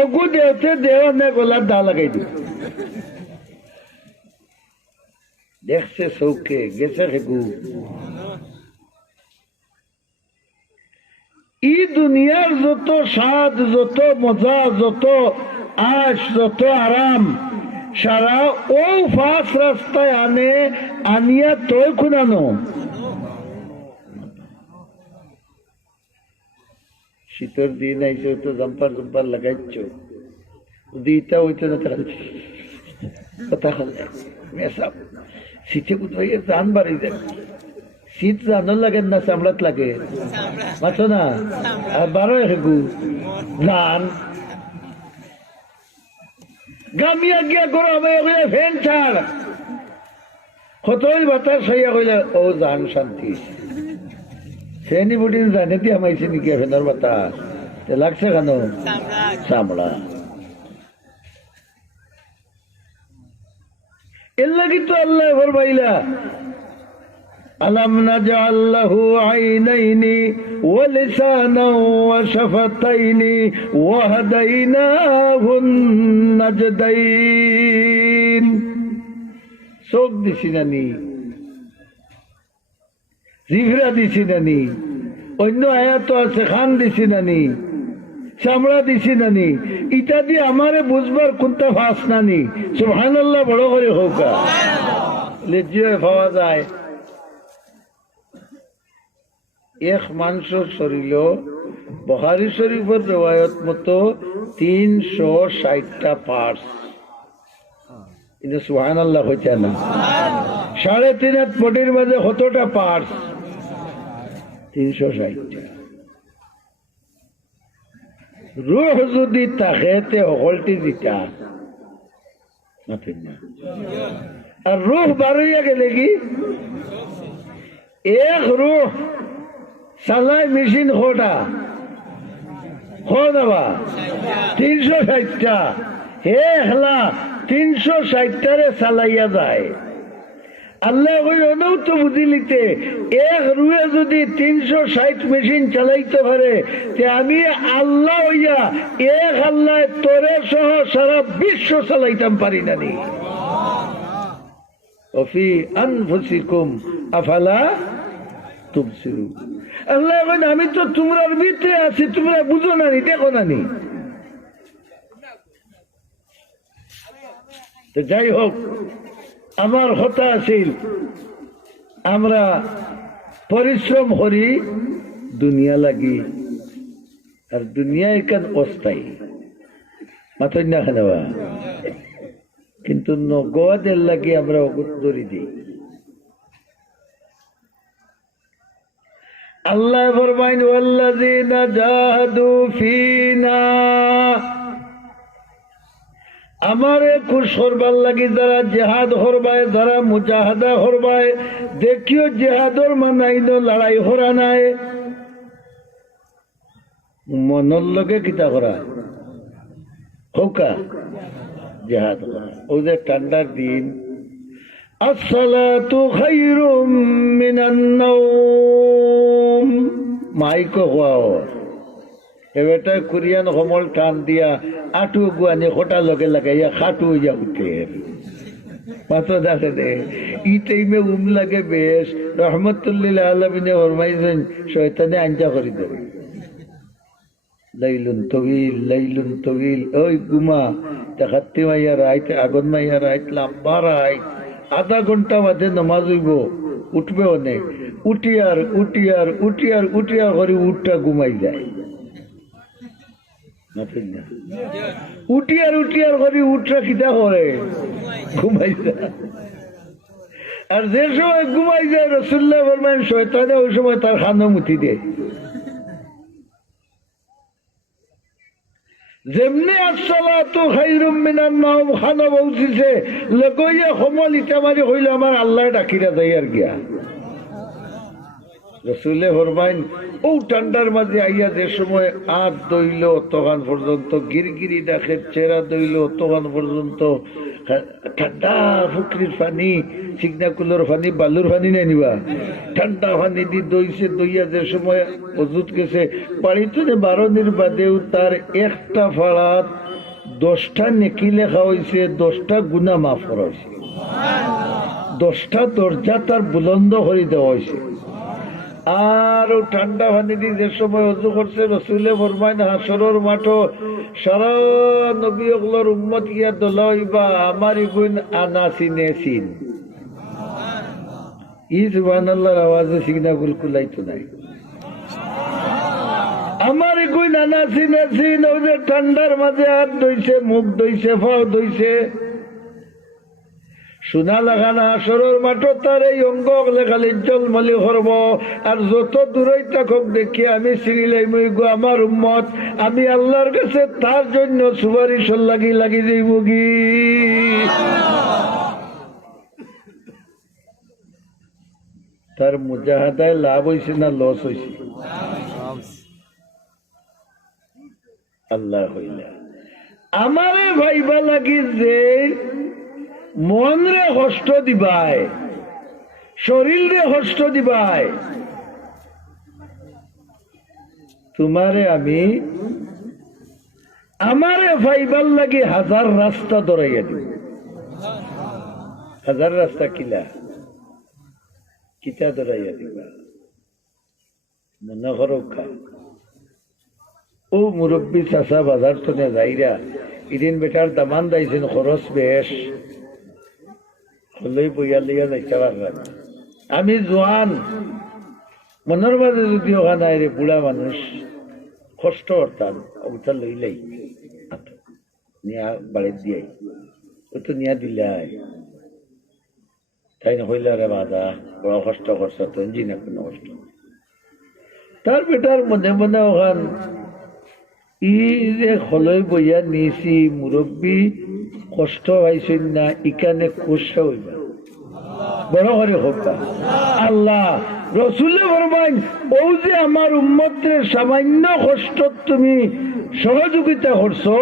ওগু দেওতে দেওয়া না গলার দা লাগাই দিল দেখছে চৌকে গেছে হেগু ই দুনিয়ার যত স্বাদ যত মজা যত আশ যত আরাম সারা ও ফাঁস রাস্তায় আনিয়া তয় খুনানো শীতের দিন আইসে তো জাম্পার জম্পার লাগাইছ দিটা হইতো না তারা কথা মেসাব শীতে কোথায় জান বাড়ি যায় শীত জানার লাগে না চামড়াত লাগে মাথো না আর বারো হেগু জান গামিয়া গিয়া গরমে ফ্যান ছাড় কতই বাতাস হইয়া কইলে ও জান শান্তি সেনি বুড়ি জানে দিয়ে আমাইছে নাকি ফেনার বাতাস লাগছে কেন চামড়া এর লাগি তো আল্লাহ ফরমাইলা আলাম নাজআল লাহু আইনাইনি ওয়া লিসানান ওয়া শাফাতাইনি ওয়া হাদাইনাহুন নাজদাইন চোখ দিছি নানি জিভরা দিছি নানি অন্য আয়াত আছে খান দিছি নানি চামড়া দিছি নানি ইটা দিয়ে আমারে বুঝবার কোনটা ভাস নানি সুবহানাল্লাহ বড় করে হোকা লেজিয়ে পাওয়া যায় এক মানুষের শরীর বুখারী শরীফের রিওয়ায়াত মতো 360টা পার্টস এটা সুবহানাল্লাহ হইছে না 3.5 হাত বডির মাঝে কতটা পার্টস 360টা রূহ যদি থাকে তে হলটি দিতা না আর রূহ বারইয়া গেলে কি এক রূহ সালাই মেশিন খোটা খোদাবা 360টা হে হলা 360টারে চালাইয়া যায় আল্লাহ ওই তো বুঝিলিতে এক রুয়ে যদি 360 মেশিন চালাইতে পারে তে আমি আল্লাহ হইয়া এক আল্লাহ তোরে সহ সারা বিশ্ব চালাইতাম পারি না নি ওফি আনফুসিকুম আফালা তুবসিরুন আল্লাহ আমি তো তোমরার ভিতরে আছি তোমরা বুঝো না নি দেখো না নি তো যাই হোক আমার কথা আছিল আমরা পরিশ্রম করি দুনিয়া লাগি আর দুনিয়া এখান অস্থায়ী মাথায় না খানেবা কিন্তু নগদের লাগি আমরা ধরি দিই আল্লাহ ফরমাইন ওয়াল্লাযীনা জাহাদু ফিনা আমারে খুশ করবার লাগি যারা জিহাদ করবায় যারা মুজাহাদা করবায় দেখিও জিহাদর মানাইন লড়াই করা নাই মনের লগে কিতা করা হোকা জিহাদ করা ও যে ঠান্ডার দিন আসসালাতু খায়রুম মিনান নাওম মাইকো হওয়াও এবারটা কোরিয়ান সমল টান দিয়া আটু গুয়ানি খোটা লগে লাগাইয়া খাটু হইয়া উঠে মাত্র দেখে দে ই টাইমে লাগে বেশ রহমতুল্লিল আলমিনে ফরমাইছেন শয়তানে আঞ্জা করি দেবে লাইলুন তবিল ওই গুমা দেখাতে মাইয়া রাইত আগুন মাইয়া রাইত লম্বা রাইত আধা ঘন্টা মাঝে নমাজ হইব উঠবে অনেক উঠিয়ার করে উঠটা ঘুমাই যায় উঠিয়ার করে উঠটা খিতা করে ঘুমাই যায় আর যে সময় ঘুমাই যায় রাসূলুল্লাহ ফরমায়েন শয়তানে ওই সময় তার খানো মুতি দেয় যেমনি আসসালাতু খায়রুম মিনান নাওম খানা বলছিছে লগইয়া সমল ইটা মারি হইলে আমার আল্লাহ ডাকিরা যাই আর গিয়া রাসূলে ফরমাইন ও ঠান্ডার মাঝে আইয়া যে সময় আত দইল তখন পর্যন্ত গিরগিরি ডাকে চেরা দইল তখন পর্যন্ত ঠান্ডা পুকুরের পানি চিকনা কুলোর পানি বালুর পানি নাই নিবা ঠান্ডা পানি দি দইছে দইয়া যে সময় অজুত গেছে বাড়িতে যে 12 দিন বাদেও তার একটা ফাড়াত 10টা নেকি লেখা হয়েছে 10টা গুনাহ মাফ করা হয়েছে 10টা দরজা তার বুলন্দ করে দেওয়া হয়েছে। আর ও ঠান্ডা পানি দিয়ে যে সময় অজু করছে রসুলে ফরমায় না হাসরের মাঠো সারা নবী ওগুলোর উম্মত গিয়া দোলা হইবা আমার ইগুন আনা সিনে সিন ই সুবহানাল্লাহর আওয়াজে সিগনা গুলকুলাইতো নাই আমার ইগুন আনা সিনে সিন ওই যে ঠান্ডার মাঝে হাত ধইছে মুখ ধইছে পাও ধইছে সোনা লাগানা আসরের মাঠো তার এই অঙ্গ খালি জলমলি করব আর যত দূরই থাকুক দেখি আমি চিনিলাই মই গো আমার উম্মত আমি আল্লাহর কাছে তার জন্য সুপারিশ লাগি যাইব কি তার মুজাহাদায় লাভ হয়েছে না লস হয়েছে আল্লাহ হইলা আমারে ভাইবা লাগি যে মন রে কষ্ট দিবাই শরীর রে কষ্ট দিবাই তোমারে আমি আমারে ভাইবার লাগি 1000 রাস্তা দরাইয়া দিব 1000 রাস্তা কিতা দরাইয়া দিবা মনে করো ও মুরব্বী চাষা বাজার তো না যাইরা ইদিন বেটার দামান দাইছেন খরচ বেশ হলেই বইয়া লিয়া যাইতে পারবেন আমি জোয়ান মনের মাঝে যদি ওখানে নাই রে বুড়া মানুষ কষ্ট করতাম ওটা লইলাই নিয়া বাড়ির দিয়াই ও তো নিয়া দিলাই তাই না হইলে রে বাধা বড় কষ্ট করছে তো না কোনো কষ্ট তার বেটার মনে মনে ওখান ই যে হলই বইয়া নিয়েছি মুরব্বী কষ্ট হয়েছেন না ইকানে খুশ হইবা বড় করে হবা আল্লাহ রসুলে ফরমাইন ও যে আমার উম্মতের সামান্য কষ্ট তুমি সহযোগিতা করছো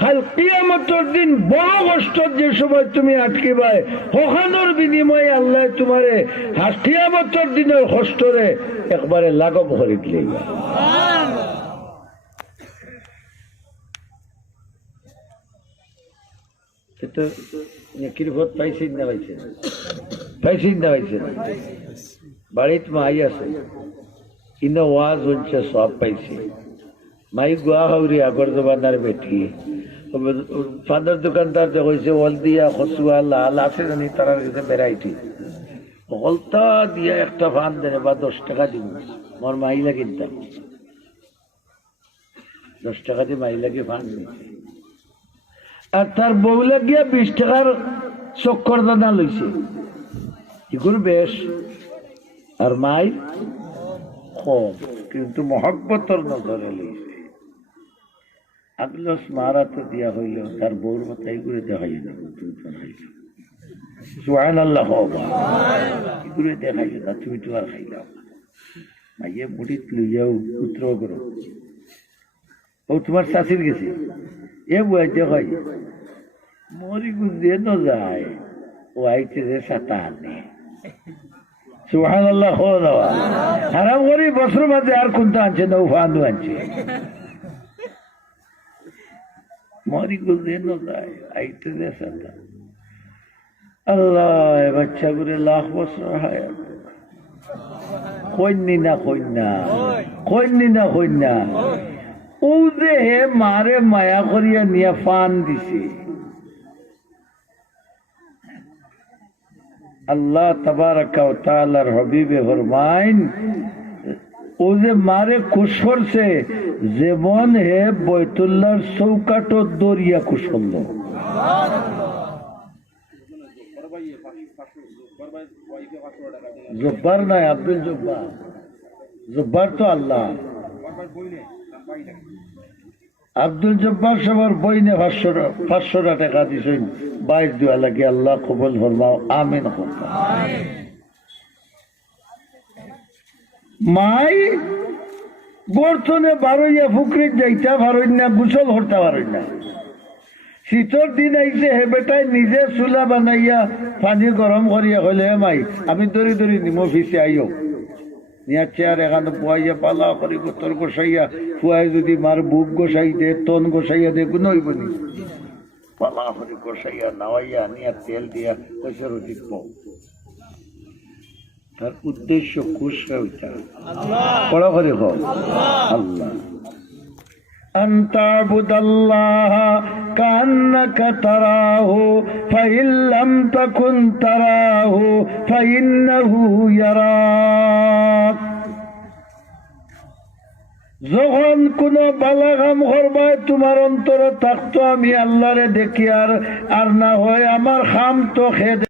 কাল কিয়ামতের দিন বড় কষ্ট যে সময় তুমি আটকিবাই ওখানোর বিনিময়ে আল্লাহ তোমারে কিয়ামতের দিনের কষ্টরে একবারে লাঘব করে দিলে বাড়িত মাই আছে ইনো ওয়াজ হচ্ছে সব পাইছে মাই গুয়া হাউরি আগর জমানার বেটি ফাদার দোকানদার যে হয়েছে ওল দিয়া খসুয়া লাল আছে জানি তার কাছে ভ্যারাইটি হলতা দিয়া একটা ফান দেনে বা 10 টাকা দিব মোর মাইলা কিনতাম 10 টাকা দিয়ে মাইলাকে ফান নিয়েছে আর তার বউ লাগিয়া 20 টাকার চক্কর দানা লইছে এগুলো বেশ আর মাই কম কিন্তু মহব্বতর নজরে লইছে আগলস মারা তো দিয়া হইল তার বউর কথাই করে দেখাই না তুমি তো খাইল সুবহানাল্লাহ এগুলো দেখাই না তুমি তো আর খাইলাম মাইয়ে মুড়িত লইয়াও পুত্র করো ও তোমার শাশির গেছে এ বুয়াইতে হয় মরি গুজে ন যায় ও আইতে যে সাতা আনে সুবহানাল্লাহ হারাম করি বছর মাঝে আর কোনটা আনছে না ফান্দু আনছে মরি গুজে ন যায় আইতে যে সাতা আল্লাহ বাচ্চা করে লাখ বছর হয় কন্যা ও যে হে মারে মায়া করিয়া নিয়া ফান দিছে আল্লাহ তাবারাকা ওয়া তাআলার হাবিবে ফরমাইন ও যে মারে খুশ করছে যেমন হে বাইতুল্লাহর চৌকাটো দরিয়া খুশ করলো জব্বার নাই আব্দুল জব্বার তো আল্লাহ আব্দুল জব্বার সবার বইনে 500 টাকা দিছেন 22 দেওয়া লাগে আল্লাহ কবুল ফরমাও আমিন মাই বর্তনে বারইয়া ফুকরিত যাইতা পারেন না গোসল করতে পারেন না শীতর দিন আইছে হে বেটাই নিজে চুলা বানাইয়া পানি গরম করিয়া হইলে মাই আমি দড়ি দড়ি নিমো ফিসে আইও নিয়া চেয়ার এখানে পুয়াইয়া পালা করি গোতর গোসাইয়া পুয়াই যদি মার বুক গোসাই দে তন গোসাইয়া দে কোনো হইব নি পালা করি গোসাইয়া নাওয়াইয়া নিয়া তেল দিয়া পয়সা রুটিত পাও তার উদ্দেশ্য খুশ হইতা বড় করে হোক আল্লাহ أن تعبد الله كأنك تراه فإن لم تكن تراه فإنه يراك যখন কোন বালা কাম করবাই তোমার অন্তরে থাকতো আমি আল্লাহরে দেখি আর না হয় আমার খাম তো খেয়ে